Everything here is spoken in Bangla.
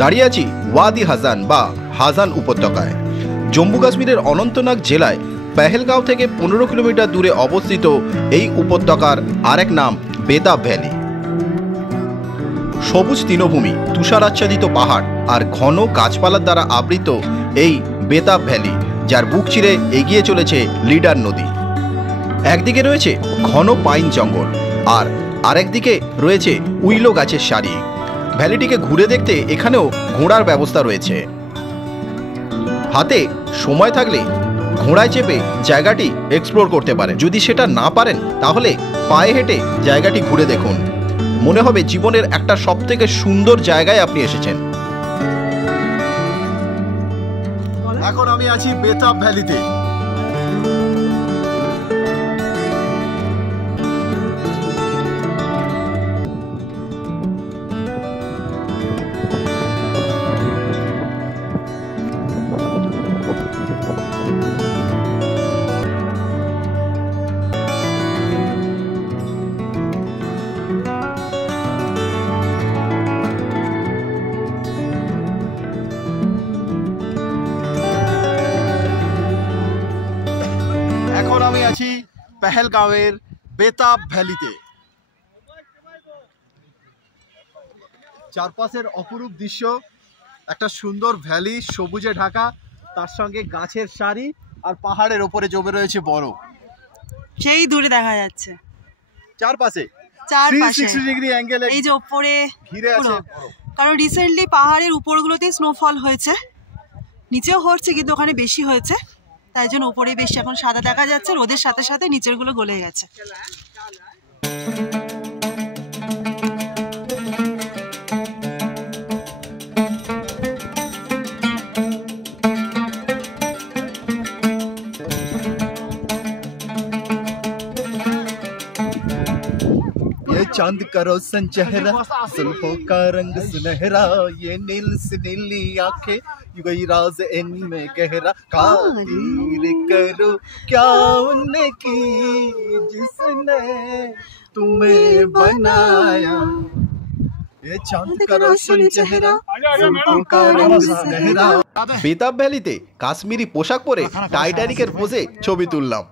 দাঁড়িয়ে আছি ওয়াদি হাসান বা হাসান উপত্যকায়। জম্মু কাশ্মীরের অনন্তনাগ জেলায় পেহেলগাঁও থেকে 15 কিলোমিটার দূরে অবস্থিত এই উপত্যকার আরেক নাম বেতাব ভ্যালি। সবুজ তৃণভূমি, তুষারাচ্ছাদিত পাহাড় আর ঘন গাছপালার দ্বারা আবৃত এই বেতাব ভ্যালি, যার বুক চিরে এগিয়ে চলেছে লিডার নদী। একদিকে রয়েছে ঘন পাইন জঙ্গল আর আরেকদিকে রয়েছে উইলো গাছের সারি। ভ্যালিটিকে ঘুরে দেখতে এখানেও ঘোড়ার ব্যবস্থা রয়েছে। হাতে সময় থাকলে ঘোড়ায় চেপে জায়গাটি এক্সপ্লোর করতে পারেন। যদি সেটা না পারেন তাহলে পায়ে হেঁটে জায়গাটি ঘুরে দেখুন, মনে হবে জীবনের একটা সবথেকে সুন্দর জায়গায় আপনি এসেছেন। এখন আমি আছি বেতাব ভ্যালিতে। এখন আমি আছি পেহেলগাঁওয়ের বেতাব ভ্যালিতে। চারপাশের অপরূপ দৃশ্য, একটা সুন্দর ভ্যালি সবুজে ঢাকা, তার সঙ্গে গাছের সারি আর পাহাড়ের ওপরে জমে রয়েছে বরফ। সেই দূরে দেখা যাচ্ছে চারপাশে 360 ডিগ্রি অ্যাঙ্গেলে এই যে উপরে ঘিরে আছে। কারণ রিসেন্টলি পাহাড়ের উপরগুলোতে স্নোফল হয়েছে, নিচেও হচ্ছে কিন্তু ওখানে বেশি হয়েছে, তাই জন্য উপরে বেশি এখন সাদা দেখা যাচ্ছে। রোদের সাথে সাথে নিচের গুলো গলে গেছে। ये चांद का रोशन चेहरा, जुल्फों का रंग सुनहरा, ये नील से नीली आंखें, यही राज इनमें गहरा, खातिर करो क्या उनकी जिसने तुम्हें बनाया। ये चांद का रोशन चेहरा, जुल्फों का रंग सुनहरा। বেতাব ভ্যালিতে কাশ্মীরি পোশাক পরে টাইটানিকের পোজে ছবি তুললাম।